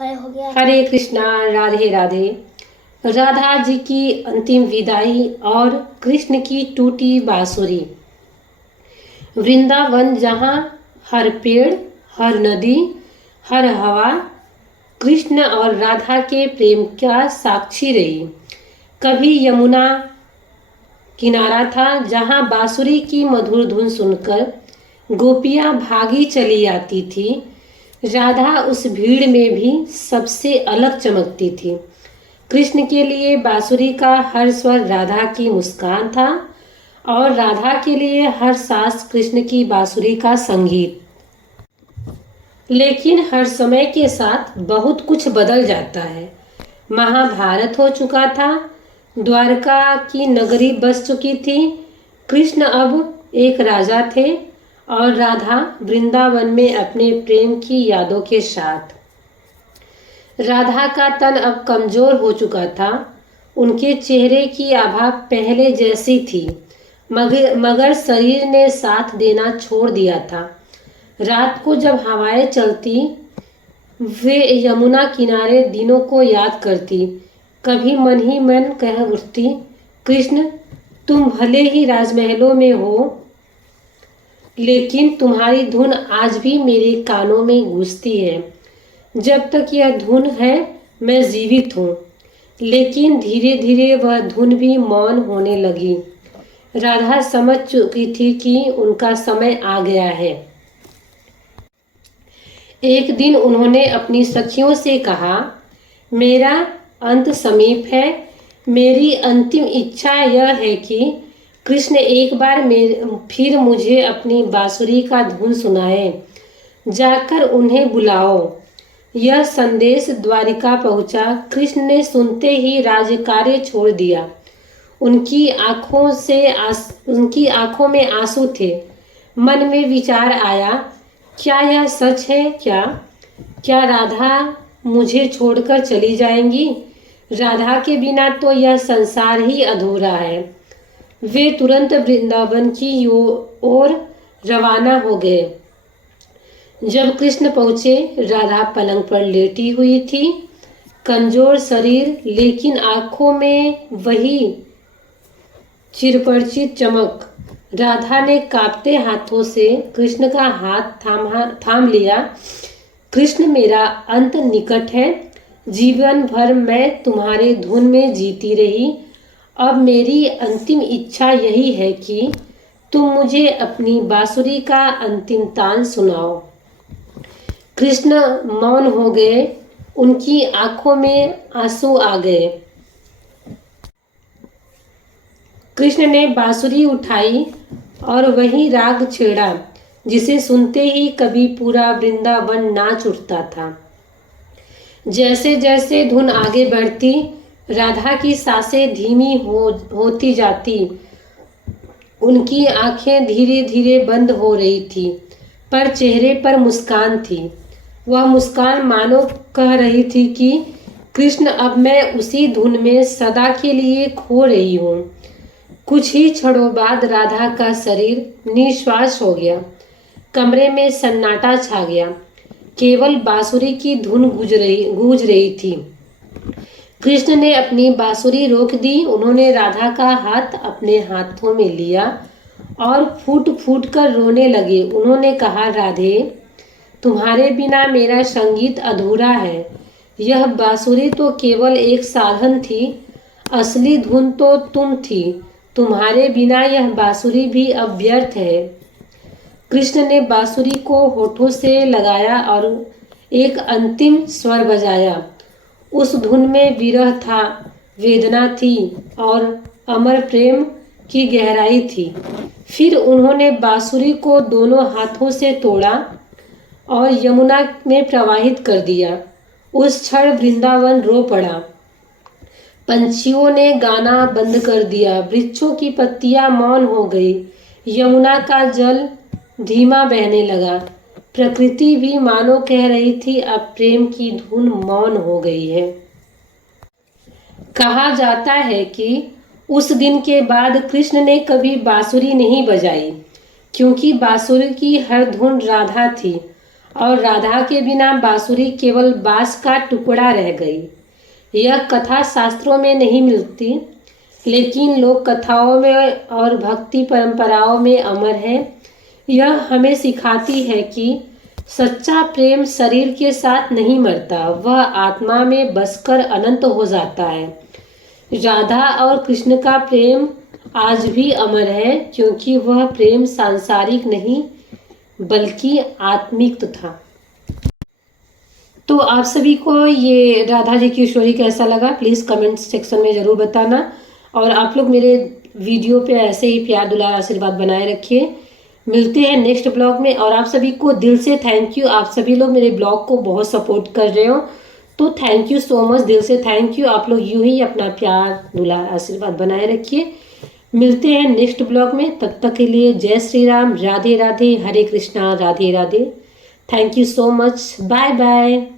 हो गया। हरे कृष्णा, राधे राधे। राधा जी की अंतिम विदाई और कृष्ण की टूटी बांसुरी। वृंदावन जहाँ हर पेड़, हर नदी, हर हवा कृष्ण और राधा के प्रेम का साक्षी रही। कभी यमुना किनारा था जहाँ बांसुरी की मधुर धुन सुनकर गोपियां भागी चली आती थी। राधा उस भीड़ में भी सबसे अलग चमकती थी। कृष्ण के लिए बांसुरी का हर स्वर राधा की मुस्कान था और राधा के लिए हर सांस कृष्ण की बांसुरी का संगीत। लेकिन हर समय के साथ बहुत कुछ बदल जाता है। महाभारत हो चुका था, द्वारका की नगरी बस चुकी थी, कृष्ण अब एक राजा थे और राधा वृंदावन में अपने प्रेम की यादों के साथ। राधा का तन अब कमजोर हो चुका था, उनके चेहरे की आभा पहले जैसी थी, मगर शरीर ने साथ देना छोड़ दिया था। रात को जब हवाएं चलती, वे यमुना किनारे दिनों को याद करती। कभी मन ही मन कह उठती, कृष्ण तुम भले ही राजमहलों में हो, लेकिन तुम्हारी धुन आज भी मेरे कानों में गूंजती है। जब तक यह धुन है मैं जीवित हूँ। लेकिन धीरे धीरे वह धुन भी मौन होने लगी। राधा समझ चुकी थी कि उनका समय आ गया है। एक दिन उन्होंने अपनी सखियों से कहा, मेरा अंत समीप है। मेरी अंतिम इच्छा यह है कि कृष्ण एक बार फिर मुझे अपनी बांसुरी का धुन सुनाए। जाकर उन्हें बुलाओ। यह संदेश द्वारिका पहुंचा। कृष्ण ने सुनते ही राजकार्य छोड़ दिया। उनकी आंखों में आंसू थे। मन में विचार आया, क्या यह सच है? क्या राधा मुझे छोड़कर चली जाएंगी? राधा के बिना तो यह संसार ही अधूरा है। वे तुरंत वृंदावन की ओर रवाना हो गए। जब कृष्ण पहुंचे, राधा पलंग पर लेटी हुई थी, कमजोर शरीर, लेकिन आंखों में वही चिरपरिचित चमक। राधा ने कांपते हाथों से कृष्ण का हाथ थाम लिया। कृष्ण मेरा अंत निकट है। जीवन भर मैं तुम्हारे धुन में जीती रही। अब मेरी अंतिम इच्छा यही है कि तुम मुझे अपनी बांसुरी का अंतिम तान सुनाओ। कृष्ण मौन हो गए। उनकी आंखों में आंसू आ गए। कृष्ण ने बांसुरी उठाई और वही राग छेड़ा जिसे सुनते ही कभी पूरा वृंदावन नाच उठता था। जैसे जैसे धुन आगे बढ़ती, राधा की सांसें धीमी होती जाती। उनकी आंखें धीरे धीरे बंद हो रही थी, पर चेहरे पर मुस्कान थी। वह मुस्कान मानो कह रही थी कि कृष्ण अब मैं उसी धुन में सदा के लिए खो रही हूँ। कुछ ही क्षणों बाद राधा का शरीर निश्वास हो गया। कमरे में सन्नाटा छा गया। केवल बांसुरी की धुन गूंज रही थी। कृष्ण ने अपनी बांसुरी रोक दी। उन्होंने राधा का हाथ अपने हाथों में लिया और फूट फूट कर रोने लगे। उन्होंने कहा, राधे तुम्हारे बिना मेरा संगीत अधूरा है। यह बांसुरी तो केवल एक साधन थी, असली धुन तो तुम थी। तुम्हारे बिना यह बांसुरी भी अब व्यर्थ है। कृष्ण ने बांसुरी को होठों से लगाया और एक अंतिम स्वर बजाया। उस धुन में विरह था, वेदना थी और अमर प्रेम की गहराई थी। फिर उन्होंने बांसुरी को दोनों हाथों से तोड़ा और यमुना में प्रवाहित कर दिया। उस क्षण वृंदावन रो पड़ा। पंछियों ने गाना बंद कर दिया। वृक्षों की पत्तियां मौन हो गई। यमुना का जल धीमा बहने लगा। प्रकृति भी मानो कह रही थी, अब प्रेम की धुन मौन हो गई है। कहा जाता है कि उस दिन के बाद कृष्ण ने कभी बांसुरी नहीं बजाई, क्योंकि बांसुरी की हर धुन राधा थी और राधा के बिना बांसुरी केवल बांस का टुकड़ा रह गई। यह कथा शास्त्रों में नहीं मिलती, लेकिन लोक कथाओं में और भक्ति परंपराओं में अमर है। यह हमें सिखाती है कि सच्चा प्रेम शरीर के साथ नहीं मरता, वह आत्मा में बसकर अनंत हो जाता है। राधा और कृष्ण का प्रेम आज भी अमर है, क्योंकि वह प्रेम सांसारिक नहीं बल्कि आत्मिक था। तो आप सभी को ये राधा जी की स्टोरी कैसा लगा, प्लीज़ कमेंट सेक्शन में ज़रूर बताना। और आप लोग मेरे वीडियो पे ऐसे ही प्यार दुलार आशीर्वाद बनाए रखिए। मिलते हैं नेक्स्ट ब्लॉग में। और आप सभी को दिल से थैंक यू, आप सभी लोग मेरे ब्लॉग को बहुत सपोर्ट कर रहे हो, तो थैंक यू सो मच, दिल से थैंक यू। आप लोग यूं ही अपना प्यार दुलार आशीर्वाद बनाए रखिए। मिलते हैं नेक्स्ट ब्लॉग में, तब तक के लिए जय Shri Ram, Radhe Radhe, Hare Krishna, Radhe Radhe. Thank you so much, bye bye.